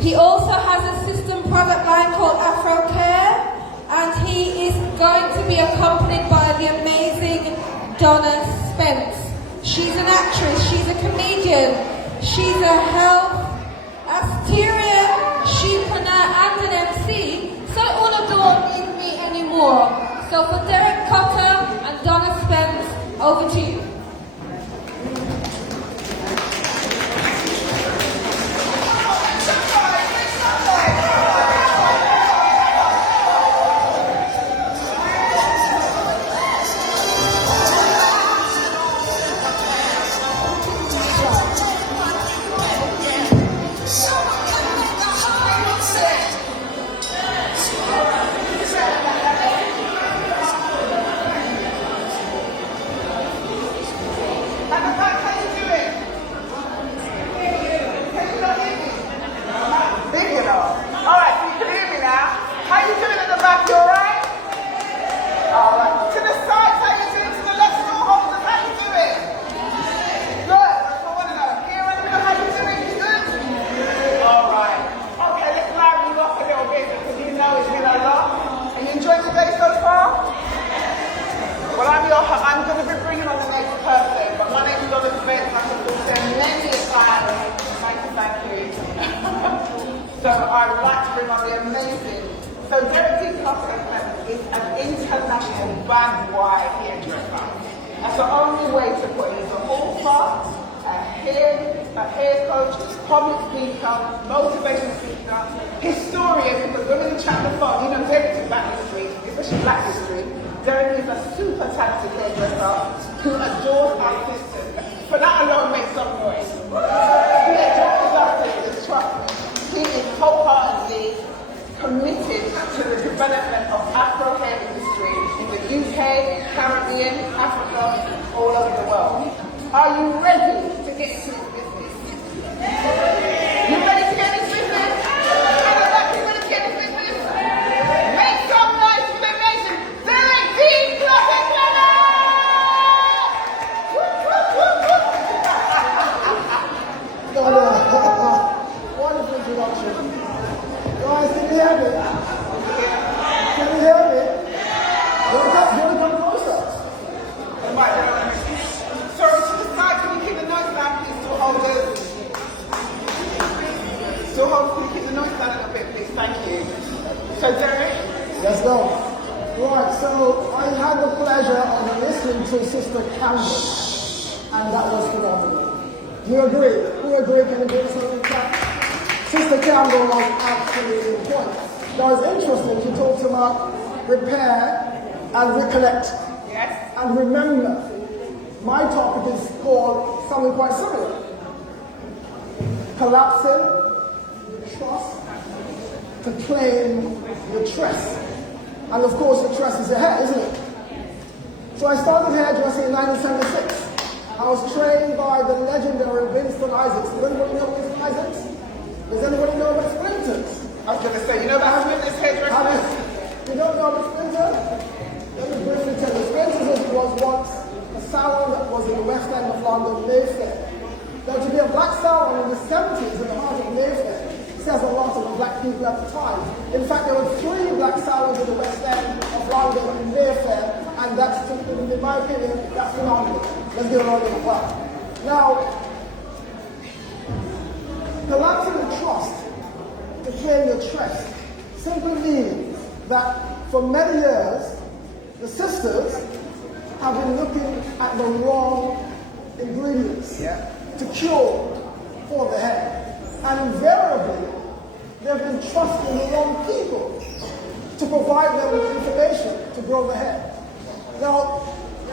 He also has a system product line called AfroCare, and he is going to be accompanied by the amazing Donna Spence. She's an actress, she's a comedian, she's a health Asterian, shepreneur and an MC, so all of them don't need me anymore. So for Derek Cotter and Donna Spence, over to you. I'm going to be bringing on the next person, but my name is Donna Spence. I can do so many times. Thank you. So I would like to bring on the amazing. So Derek Cotter is an international band-wide hairdresser. That's the only way to put it. He's an author, a hair coach, public speaker, motivational speaker, historian, because women in chat the phone, he knows everything about history, especially black history. Derek is a super talented hairdresser who adores our sisters. For that alone makes some noise. He adores our sisters, trust me. He is wholeheartedly committed to the development of Afro hair industry in the UK, Caribbean, Africa, all over the world. Are you ready to get into this business? You ready to get into this business? You ready to get into this business? Make some noise for the nation. Derek D. Cotter! Wonderful introduction. Guys, can you hear me? Can you hear me? Do you want to come closer? Sorry, to the side, can you keep the noise down, please, still hold it? Still hold, can you keep the noise down a little bit, please? Thank you. So, Derek? Let's go. Right, so I had the pleasure of listening to Sister Campbell, and that was phenomenal. Do you agree? Who agree? Can you give us something back? Sister Campbell was absolutely on point. That was interesting. She talks about repair and recollect. Yes. And remember. My topic is called something quite similar. Collapsing the trust to claim the tress. And of course the tress is your hair, isn't it? So I started hairdressing in 1976. I was trained by the legendary Winston Isaacs. Does anybody know Winston Isaacs? Does anybody know about Splinters? I was going to say, you know about Splinters hairdressers? You don't know about Splinters? Let me briefly tell you. Splinters was once a salon that was in the West End of London, Mayfair. There to be a black salon in the 70s in the heart of Mayfair says a lot of the black people at the time. In fact, there were 3 black salons in the West End of London in Mayfair, and that's, in my opinion, that's phenomenal. Let's give it all a while. Now, collapsing the trust to claim the trust simply means that for many years, the sisters have been looking at the wrong ingredients to cure for the hair. And invariably, they've been trusting the wrong people to provide them with information to grow the hair. Now,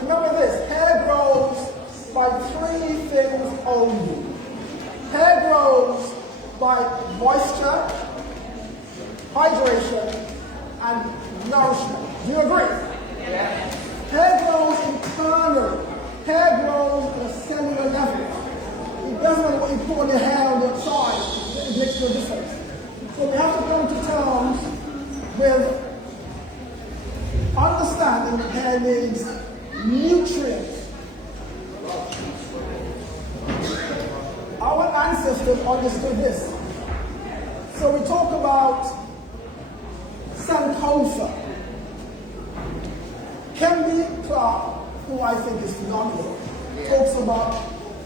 remember this, hair grows by 3 things only. Hair grows by moisture, hydration, and nourishment. Do you agree? Yeah. Hair grows internally. Hair grows at a cellular level. It doesn't matter what you put on your hair on the outside, it makes no difference. So we have to come to terms with understanding that hair needs nutrients. Our ancestors understood this. So about Sankofa. Kemby Clark, who I think is phenomenal, talks about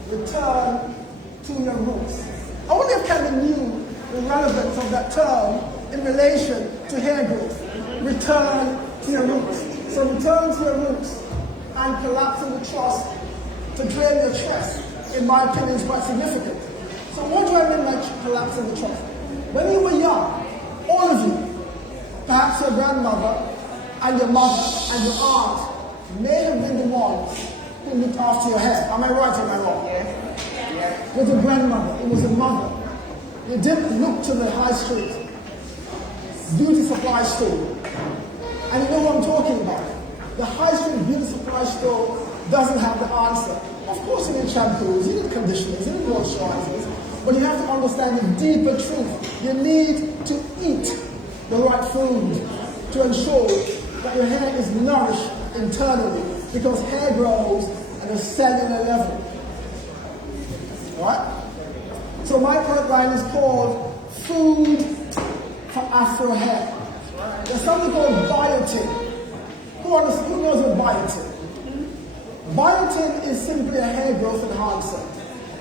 return to your roots. I wonder if Kemby knew the relevance of that term in relation to hair growth. Return to your roots. So return to your roots and collapsing the trust to drain your chest, in my opinion, is quite significant. So what do I mean by collapsing the trust? When you were young, all of you, perhaps your grandmother and your mother and your aunt may have been the ones who looked after your hair. Am I right or am I wrong? Yes. It was a grandmother, it was a mother. You didn't look to the high street beauty supply store. And you know what I'm talking about. The high street beauty supply store doesn't have the answer. Of course you need shampoos, you need conditioners, you need moisturizers, but you have to understand the deeper truth. You need to eat the right food to ensure that your hair is nourished internally, because hair grows at a cellular level. Right? So my product line is called Food for Afro Hair. There's something called biotin. Who knows what biotin? Biotin is simply a hair growth enhancer.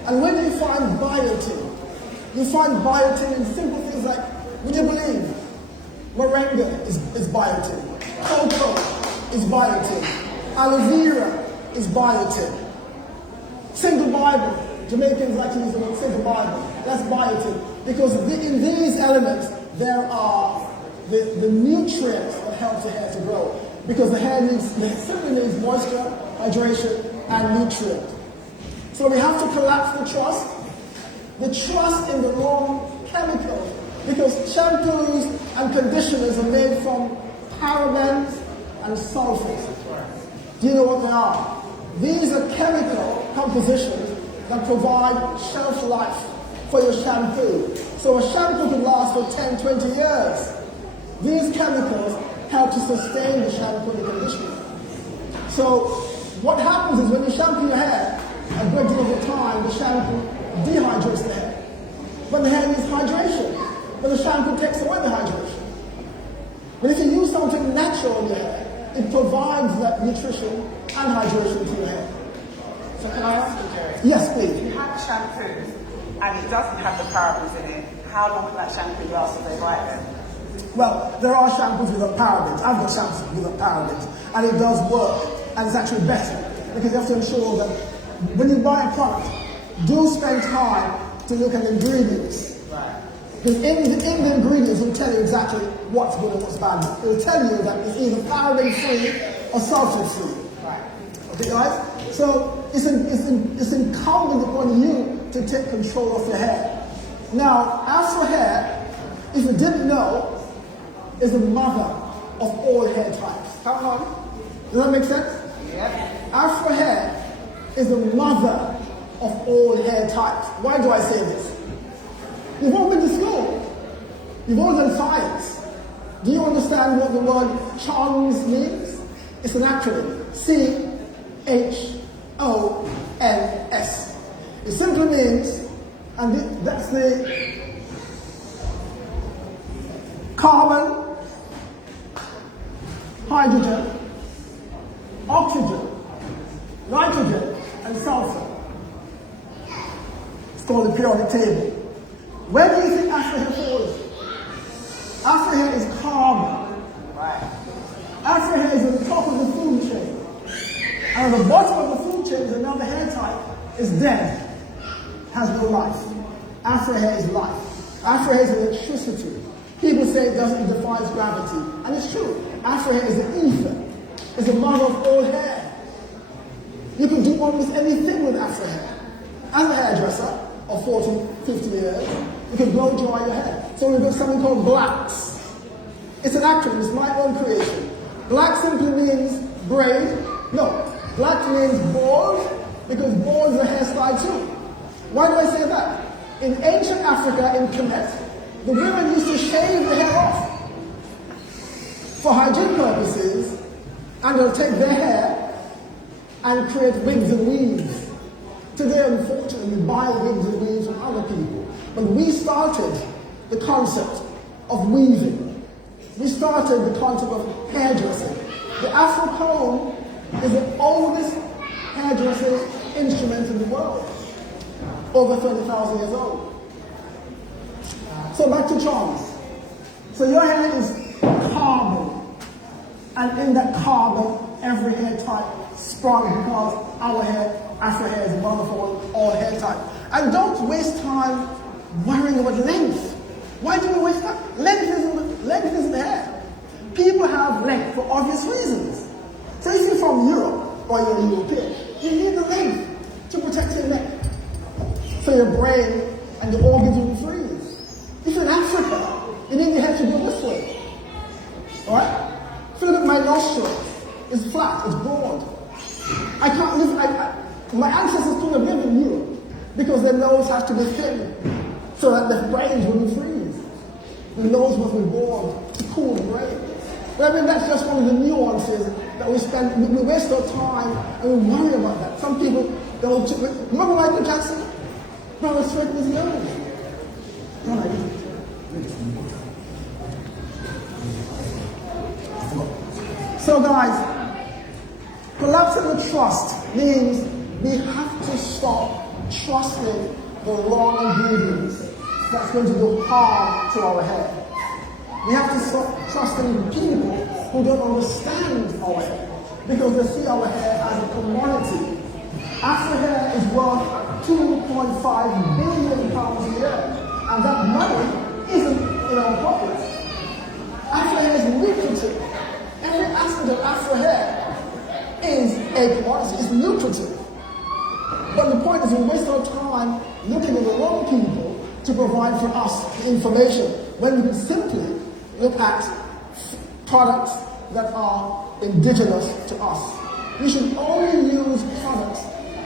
And when you find biotin, you find biotin in simple things like, would you believe, moringa is biotin, cocoa is biotin, aloe vera is biotin, single Bible, Jamaicans like to use the word single Bible, that's biotin, because in these elements there are the nutrients that help the hair to grow, because the hair simply needs moisture, hydration, and nutrient. So we have to collapse the trust in the wrong chemicals, because shampoos and conditioners are made from parabens and sulfates. Do you know what they are? These are chemical compositions that provide shelf life for your shampoo. So a shampoo can last for 10, 20 years. These chemicals help to sustain the shampoo and the conditioner. So what happens is when you shampoo your hair, a great deal of the time the shampoo dehydrates the hair. But the hair needs hydration. But the shampoo takes away the hydration. But if you use something natural in your hair, it provides that nutrition and hydration to your hair. So can I ask you, Jerry? Yes, please. If you have a shampoo and it doesn't have the parabens in it, how long can that shampoo last if they buy it then? Well, there are shampoos without parabens. I've got shampoos without parabens, and it does work, and it's actually better, because you have to ensure that when you buy a product, do spend time to look at the ingredients. Right. Because in the ingredients, it will tell you exactly what's good and what's bad. It will tell you that it's either paraben-free or sulfate-free. Right. Okay, guys? So it's incumbent upon you to take control of your hair. Now, Afro hair, if you didn't know, is the mother of all hair types. Come on. Does that make sense? Yep. Afro hair is the mother of all hair types. Why do I say this? You've all been to school. You've all done science. Do you understand what the word CHONS means? It's an acronym. CHONS. It simply means, and that's the carbon, hydrogen, oxygen, nitrogen, and sulfur. It's called the periodic table. Where do you think Afro hair falls? Afro hair is carbon. Right. Afro hair is at the top of the food chain. And at the bottom of the food chain is another hair type, is dead, has no life. Afro hair is life. Afro hair is electricity. People say it defies gravity, and it's true. Afro hair is the ether. It's the mother of all hair. You can do almost anything with Afro hair. As a hairdresser of 40, 50 years, you can blow dry your hair. So we've got something called blacks. It's an acronym, it's my own creation. Black simply means braid. No, black means bald, because bald is a hairstyle too. Why do I say that? In ancient Africa, in Kemet, the women used to shave the hair off for hygiene purposes, and they'll take their hair and create wigs and weaves. Today, unfortunately, we buy wigs and weaves from other people. But we started the concept of weaving. We started the concept of hairdressing. The Afro comb is the oldest hairdressing instrument in the world, over 30,000 years old. So back to charms. So your hair is carbon, and in that carbon, every hair type sprung because our hair, Afro hair, is wonderful, all hair type. And don't waste time worrying about length. Why do we waste time? Length isn't hair. People have length for obvious reasons. So if you're from Europe or you're European, you need the length to protect your neck, so your brain and your organs will freeze. If you're in Africa, you need your head to go this way. Alright? If you look at my nostrils, it's flat, it's broad. I can't live, my ancestors couldn't have lived in Europe because their nose has to be thin so that the brains wouldn't freeze. The nose must be broad to cool the brain. But I mean, that's just one of the nuances that we waste our time and we worry about that. Some people don't, remember Michael Jackson? Brother straighten his nose. So guys, collapsing the trust means we have to stop trusting the wrong ingredients that's going to do harm to our hair. We have to stop trusting people who don't understand our hair because they see our hair as a commodity. Afro hair is worth £2.5 billion a year, and that money isn't in our pockets. Afro hair is lucrative. Every aspect of Afro hair is a commodity, it's lucrative. But the point is we waste our time looking at the wrong people to provide for us the information when we can simply look at products that are indigenous to us. You should only use products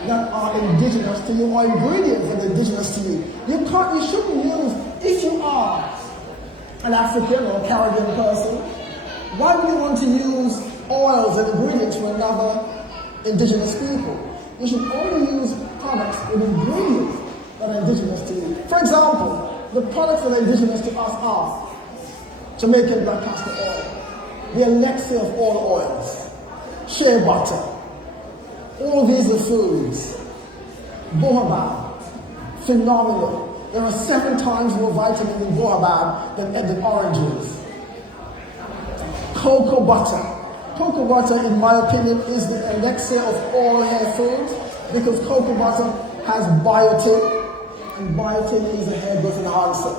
that are indigenous to you or ingredients that are indigenous to you. You shouldn't use, if you are an African or Caribbean person, why would you want to use oils and ingredients from another indigenous people? You should only use products with ingredients that are indigenous to you. For example, the products that are indigenous to us are Jamaican black castor oil, the elixir of all oils, shea butter. All these are foods. Baobab, phenomenal. There are 7 times more vitamins in baobab than oranges. Cocoa butter. Cocoa butter, in my opinion, is the elixir of all hair foods because cocoa butter has biotin, and biotin is a hair growth enhancer.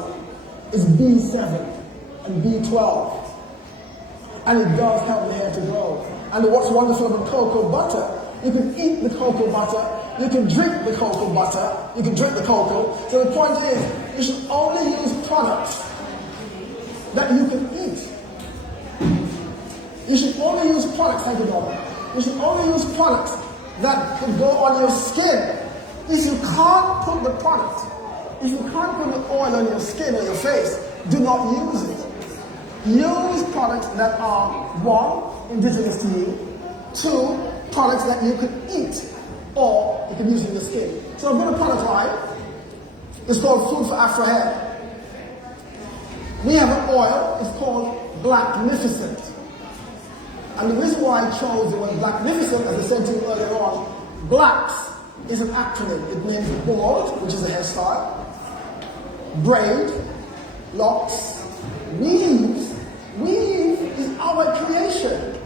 It's B7 and B12, and it does help the hair to grow. And what's wonderful about cocoa butter, you can eat the cocoa butter, you can drink the cocoa butter, you can drink the cocoa. So the point is, you should only use products that you can eat. You should only use products, thank you, Robert. You should only use products that can go on your skin. If you can't put the product, if you can't put the oil on your skin or your face, do not use it. Use products that are 1, indigenous to you, 2, products that you can eat or you can use in your skin. So I've got a product line. It's called Food for Afro Hair. We have an oil, it's called Blacknificent. And the reason why I chose the word Blacknificent, as I said to you earlier on, blacks is an acronym. It means bald, which is a hairstyle, braid, locks, weaves. Weave is our creation.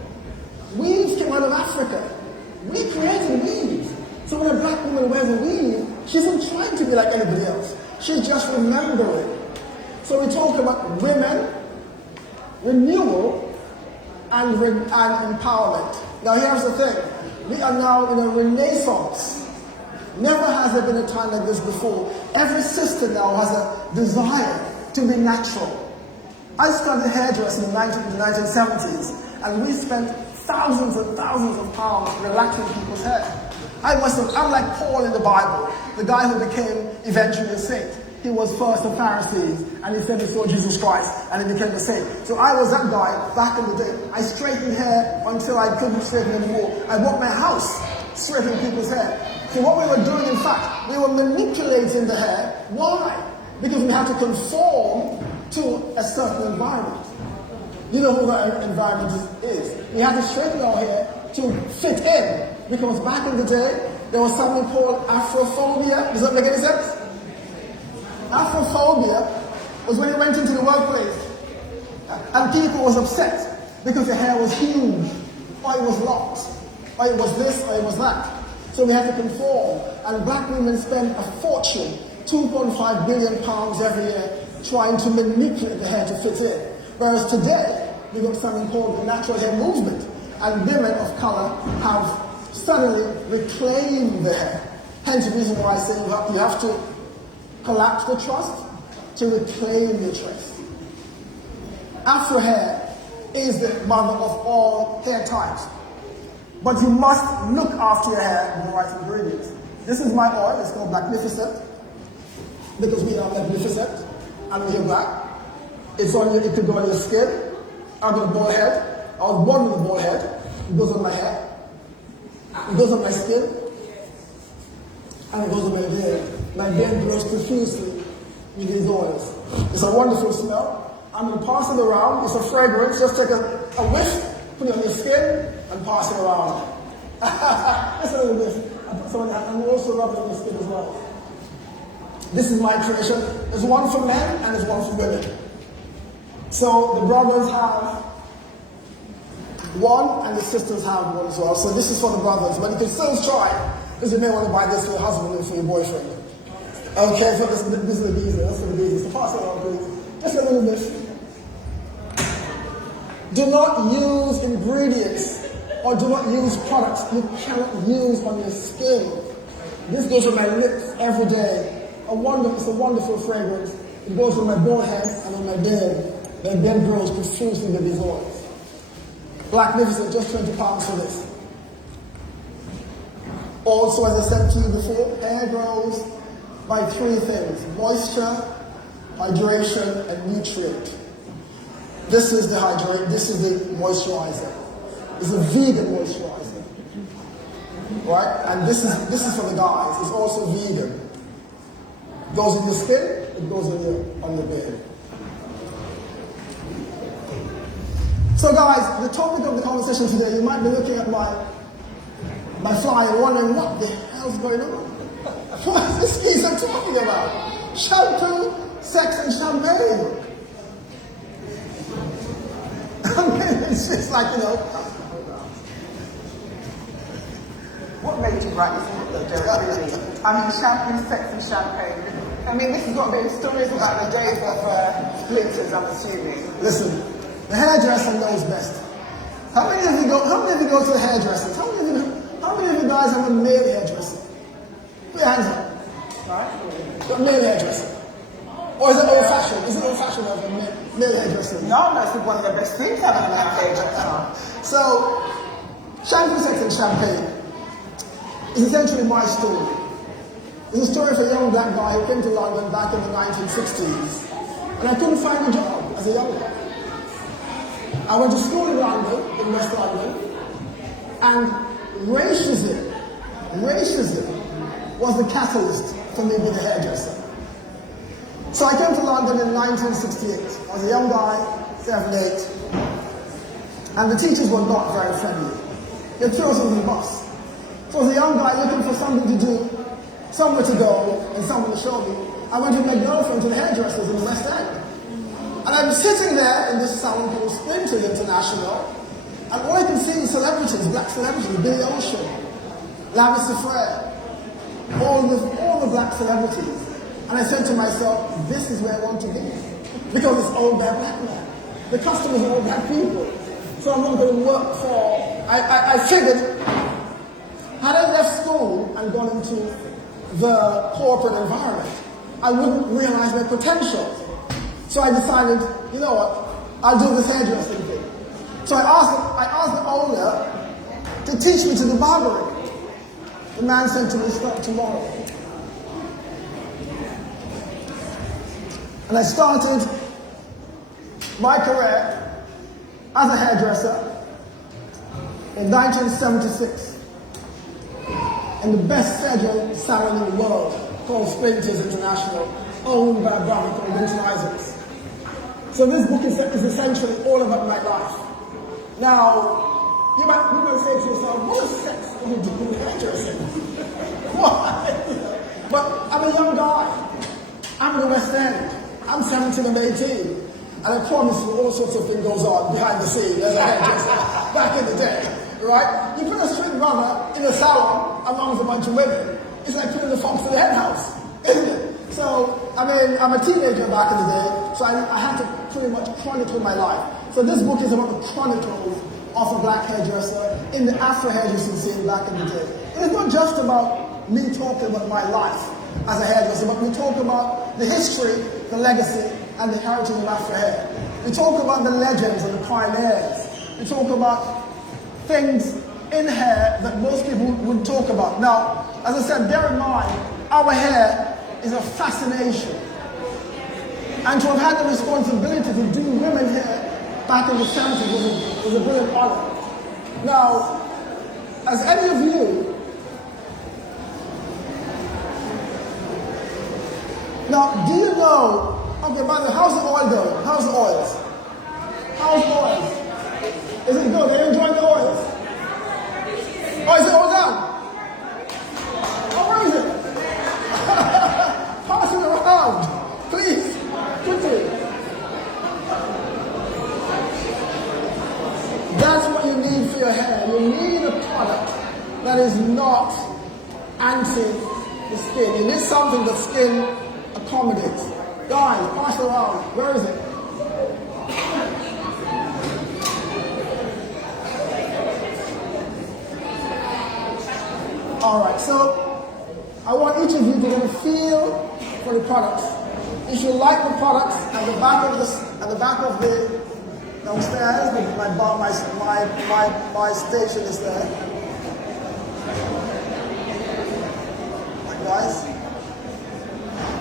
Weaves came out of Africa. We created weave. So when a black woman wears a weave, she isn't trying to be like anybody else. She's just remembering. So we talk about women, renewal, and empowerment. Now here's the thing. We are now in a renaissance. Never has there been a time like this before. Every sister now has a desire to be natural. I started hairdressing in the 1970s, and we spent thousands and thousands of pounds relaxing people's hair. I'm like Paul in the Bible, the guy who became eventually a saint. He was first a Pharisee, and he said he saw Jesus Christ, and he became a saint. So I was that guy back in the day. I straightened hair until I couldn't straighten anymore. I walked my house straightening people's hair. So what we were doing, in fact, we were manipulating the hair. Why? Because we had to conform to a certain You know who the environment is. We had to straighten our hair to fit in, because back in the day, there was something called Afrophobia. Does that make any sense? Afrophobia was when you went into the workplace and people was upset because your hair was huge, or it was locked, or it was this, or it was that. So we had to conform, and black women spend a fortune, £2.5 billion every year, trying to manipulate the hair to fit in. Whereas today, we've got something called the natural hair movement, and women of color have suddenly reclaimed the hair. Hence the reason why I say you have to collapse the trust to reclaim your trust. Afro hair is the mother of all hair types. But you must look after your hair with the right ingredients. This is my oil, it's called Blacknificent, because we are magnificent and we're black. It could go on your skin. I've got a bald head. I was born with a bald head. It goes on my hair. It goes on my skin. And it goes on my beard. My beard grows profusely with these oils. It's a wonderful smell. I'm going to pass it around. It's a fragrance. Just take a whiff, put it on your skin, and pass it around. Just a little bit. And also rub it on your skin as well. This is my creation. There's one for men and there's one for women. So the brothers have one and the sisters have one as well. So this is for the brothers. But you can still try, because you may want to buy this for your husband and for your boyfriend. Okay, so this is the beezer. That's for the beezer. So pass it around, please. Just a little bit. Do not use ingredients or do not use products you cannot use on your skin. This goes on my lips every day. It's a wonderful fragrance. It goes on my bald head and on my beard. My beard grows profusely with these oils. Blacknificent, just £20 for this. Also, as I said to you before, hair grows by three things: moisture, hydration, and nutrient. This is the moisturizer. It's a vegan moisturizer. Right? And this is for the guys. It's also vegan. It goes in your skin, it goes on the beard. So guys, the topic of the conversation today, you might be looking at my flyer and wondering what the hell's going on. What is this piece I'm talking about? Shampoo, sex, and champagne. I mean, it's just like, What made you write this book though, Derek, really? I mean, shampoo, sex and champagne. I mean, this has got to be stories about the days of splinters, I'm assuming. Listen, the hairdresser knows best. How many of you go to the hairdressers? How many of you guys have a male hairdresser? Put your hands up. Right? A male hairdresser. Or is it old-fashioned? Is it old-fashioned to have a male hairdresser? No, it's one of the best things having a male hairdresser. So, shampoo, sex, and champagne is essentially my story. It's a story of a young black guy who came to London back in the 1960s, and I couldn't find a job as a young guy. I went to school in London, in West London, and racism was the catalyst for me being a hairdresser. So I came to London in 1968. I was a young guy, 7, 8, and the teachers were not very friendly. They threw us on the bus. So as a young guy looking for something to do, somewhere to go, and someone to show me, I went with my girlfriend to the hairdressers in the West End. And I'm sitting there in this salon called Splinters International, and all I can see is celebrities, black celebrities, Billy Ocean, Lavista Frere, all the black celebrities. And I said to myself, this is where I want to be. Because it's all black men. The customers are all black people. So I'm not going to work for... I figured, had I left school and gone into the corporate environment, I wouldn't realize my potential. So I decided, you know what, I'll do this hairdressing thing. So I asked the owner to teach me to do barbering. The man said to me, start tomorrow. And I started my career as a hairdresser in 1976 in the best federal salon in the world called Splinters International, owned by a brother called Vincent Isaacs. So this book is essentially all about my life. Now, you might say to yourself, what is sex going to do with hairdressing? Why? But I'm a young guy. I'm in the West End. I'm 17 and 18. And I promise you all sorts of things goes on behind the scenes as a hairdresser back in the day, right? You put a street runner in a salon amongst a bunch of women. It's like putting the fox in the hen house, isn't it? So, I mean, I'm a teenager back in the day, so I had to pretty much chronicle my life. So this book is about the chronicles of a black hairdresser in the Afro hairdressing scene back in the day. It's not just about me talking about my life as a hairdresser, but we talk about the history, the legacy, and the heritage of Afro hair. We talk about the legends and the pioneers. We talk about things in hair that most people wouldn't talk about. Now, as I said, bear in mind, our hair is a fascination. And to have had the responsibility to do women hair back in the 70s was a brilliant honor. Now, as any of you, now, do you know, okay, by the way, how's the oil going? How's the oils? How's the oils? Is it good? Are you enjoying the oils? Oh, is it all done? Oh, where is it? Pass it around, please, quickly. That's what you need for your hair. You need a product that is not anti the skin. You need something that skin accommodates. Guys, pass it around. Where is it? Alright, so I want each of you to get a feel for the products. You should like the products at the back of the downstairs. My station is there. Right, guys.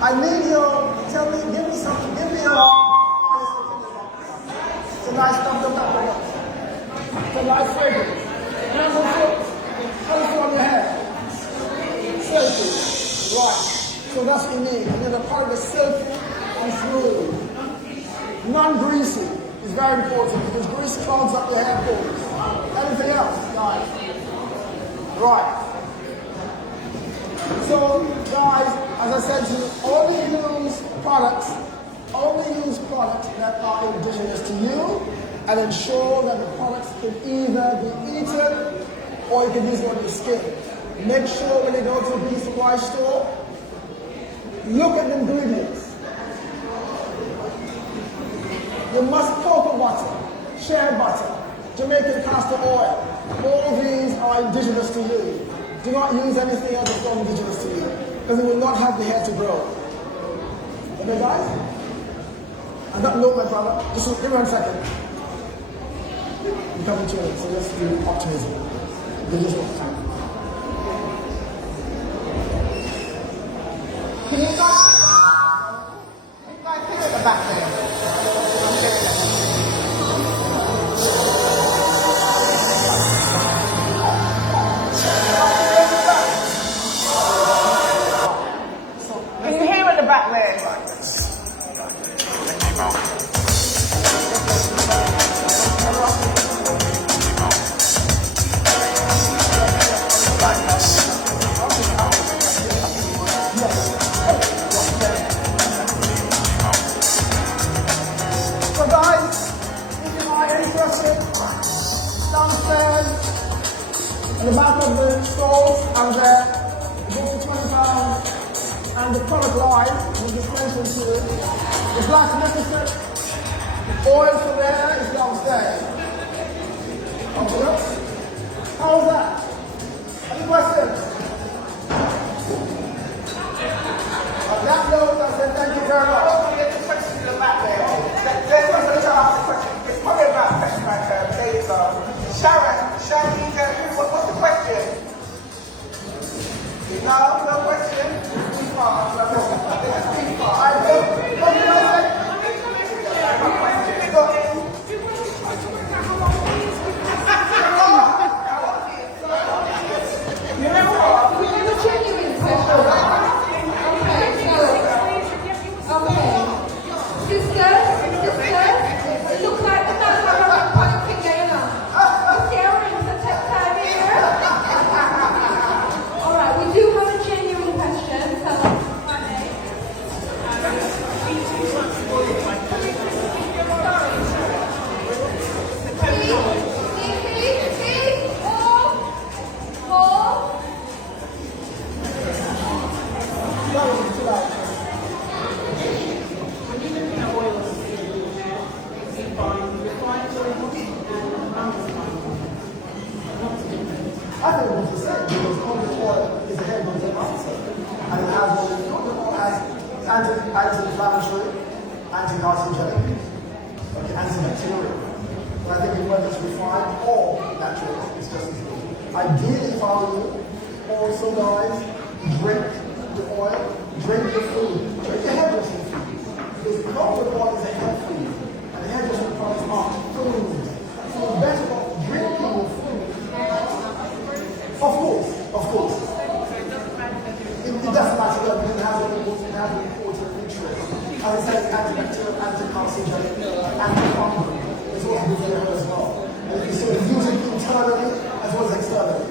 I need you. Give me something. Give me a honest opinion. It's a nice stuff. It's a nice fragrance. Hands and foot. How do you feel on your hair? Silky. Right. So that's what you need. You need a product that's silky and smooth. Non-greasy is very important because grease clogs up your hair pores. Anything else, guys? Right. So, guys, as I said to you, only use products that are indigenous to you, and ensure that the products can either be eaten or you can use them on your skin. Make sure when you go to a beauty supply store, look at the ingredients. You must cocoa butter, shea butter, Jamaican castor oil. All these are indigenous to you. Do not use anything else that's not indigenous to you, because it will not have the hair to grow. Okay, guys? On that note, my brother, just give me 1 second. I'm coming to it, so let's do optimism. Give us one time. Can you guys hear at the back there? Can you hear at the back there? So guys, if you are interested, downstairs, in the back of the stores, and there, the books for £20, and the product line, will just mentioned to you. The Black Magnificent oil for the hair is downstairs. Okay, how's that? Any questions? On that note, I said thank you very much. There's a question in the back there. There's a question to ask a question. It's probably about a question like later. Sharon, what's the question? No question? Too far. This is too far. I don't. What did I say? We have a genuine session. Okay, so, okay. anti-carcinogenic, okay, antibacterial. But I think if we're just refined or natural, it's just as good. Ideally, if I were you, also guys, drink the oil, drink the food, drink the hairdressing food. Because coconut oil is a health food, and the hairdressing products are food. So you're better off drinking the food. Of course. It doesn't matter because it has an important nutrient. As I said, antibacterial, anti-carcinogenic, antifungal. It's also good for your hair as well. And if you sort of use it internally as well as externally.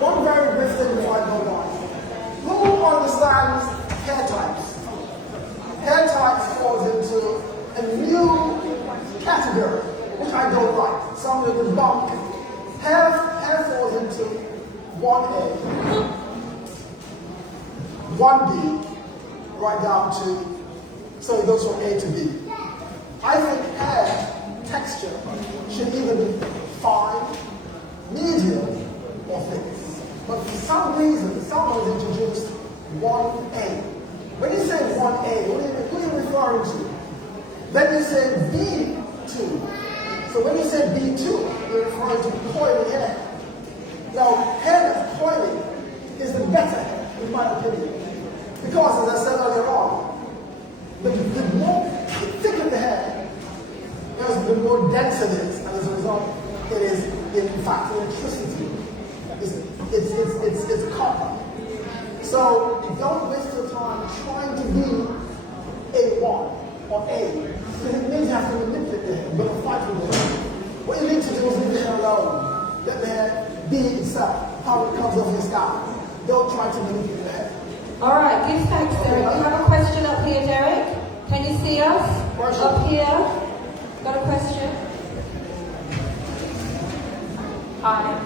One very brief thing before I go on. Who understands hair types? Hair types falls into a new category, which I don't like. Some of the bump. Hair falls into 1A, 1B, right down to, so it goes from A to B. I think hair texture should either be fine, medium, or thick. But for some reason, someone has introduced 1A. When you say 1A, who are you referring to? Then you say B2. So when you say B2, you're referring to coily hair. Now, hair that's coily is the better hair, in my opinion. Because, as I said earlier on, the thicker the hair, the more dense it is, and as a result, it is, in fact, electricity. It's copper. So, don't waste your time trying to be A1 or A, because it means you have to manipulate the hair, but don't fight with the hair. What you need to do is leave the hair alone. Let the hair be itself, how it comes off your scalp. Don't try to manipulate the hair. All right, good, thanks, Derek. We have a question up here, Derek. Can you see us? Up here. Got a question? Hi.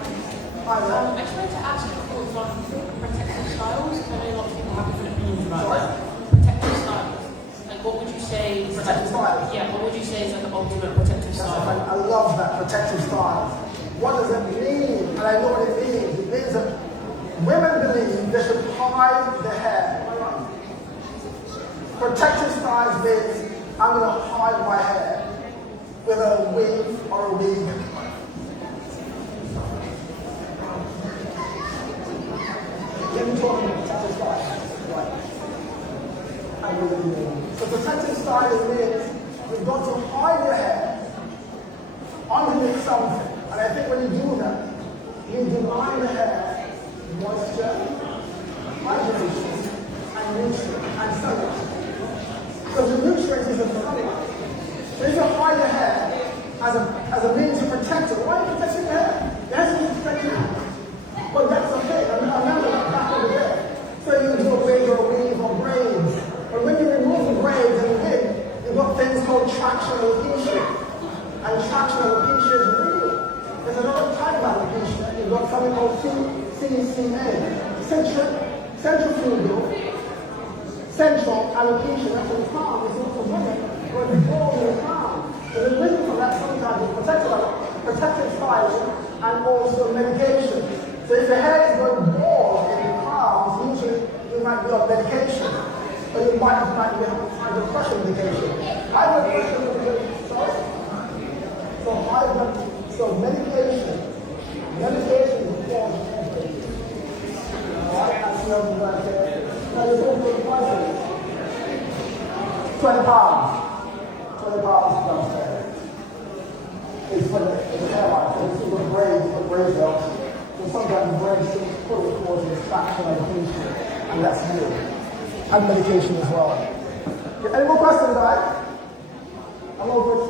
Hi, I just wanted to ask your thoughts on protective styles. I know a lot of people have different opinions about it. Protective styles. Like, what would you say? Protective styles? Yeah, what would you say is like the ultimate protective style? I love that, protective styles. What does it mean? And I know what it means. It means that women believe they should hide their hair. Protective styles means I'm going to hide my hair with a weave or a wig. Let me talk about protective styles. Right. So protective styles means you've got to hide your hair underneath something. And I think when you do that, you deny the hair moisture, hydration, and nutrient, and sunlight. So the nutrient is a sunlight. So if you hide your hair as a means to protect it, why are you protecting your hair? Your hair is protecting you. But that's okay. I remember that back over there. So you do a wig or a weave or braids. But when you remove the braids and the wig, you've got things called traction alopecia. And traction alopecia is real. There's another type of alopecia. You've got something called CCA, centrifugal alopecia. That's in the palm. It's not the women, but it's all in the palm. So the reason for that sometimes is protective styling and also medication. So if the hair is going bald in the palms, usually you might be on medication. Or you might be on high blood pressure medication. High blood pressure medication, sorry? So medication is a form of medication. Alright, that's the other one here. Now there's also prices. 20 pounds. 20 pounds downstairs. It's for the hairline, so it's the braids helps. So sometimes the braids still put it towards the traction alopecia, and that's new. And medication as well. Okay, any more questions, guys? I'm over it.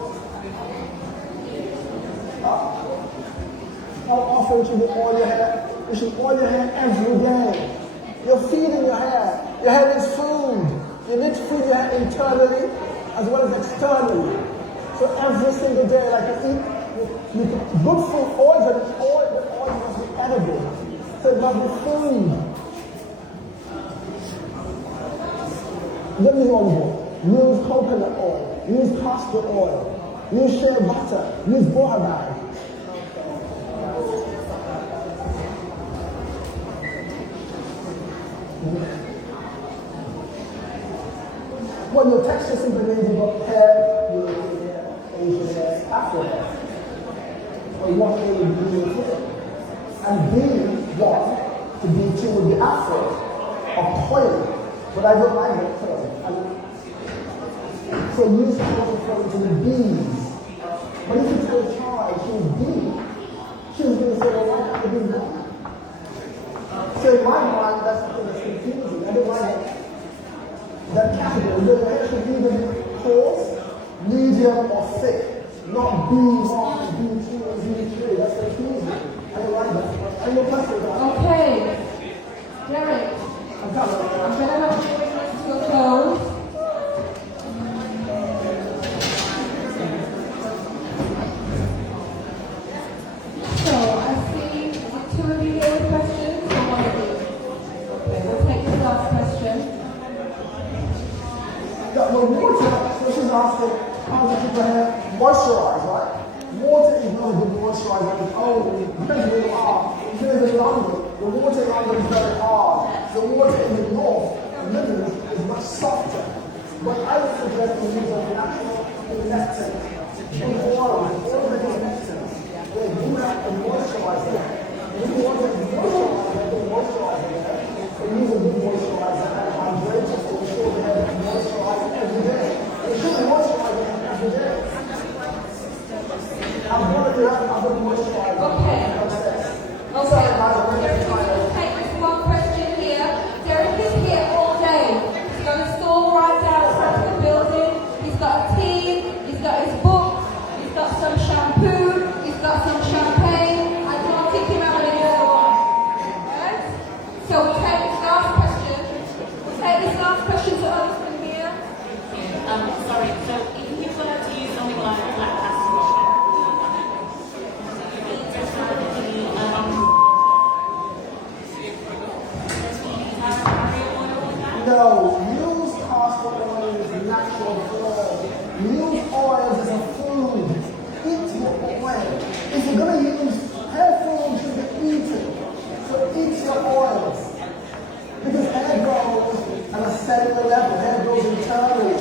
How often should you oil your hair? You should oil your hair every day. You're feeding your hair. Your hair is food. You need to feed your hair internally as well as externally. So every single day, like you good food, oil must be edible. So it must be food. Use olive oil. Use coconut oil. Use castor oil. Use shea butter. Use bohemian. Well, your texture simply means you've got hair of toilet, but I don't like that toilet. So use the referring to the bees. But if it's a child, she's bee, she's going to say, well, why not the bee not? So in my mind, that's something that's confusing. I don't like that category. There should be the horse, medium, or thick, not B1, B2, and B3. That's confusing. I don't like that. And your question, Okay. Derek, I'm coming. I'm going to have to bring this to a close. So, I see two of you here with questions, or one of you? Okay, we'll take this last question. Yeah, well, water, so she's asking, how to keep her hair moisturized, right? Water is not a good moisturizer. It's only, depends where you are. If you live in London, the water in London is very hard. The water in the north, the Midlands, is much softer. But I would suggest to use a natural electric oil, all the connectors. They do have a moisturizer. If you want to moisturize the moisturizer there, so use a good moisturizer and hydrate it to ensure the hair is moisturized every day. You should moisturize it every day. I'm going to have a good moisturizer. Okay. I'm sorry, guys, I'm Derek, really we're tired. going to take this one question here. Derek is here all day. He's got a stall right down in front of the building. He's got a team. He's got his books. He's got some shampoo. He's got some champagne. I can't kick him out anymore. Right? So we'll take this last question. We'll take this last question to others from here. Sorry, so if you were to use something like black castor No, use castor oil as a natural form. Use oils as a food. Eat your oil. If you're going to use hair food, should be eaten. So eat your oils. Because hair grows at a cellular level. Hair grows internally.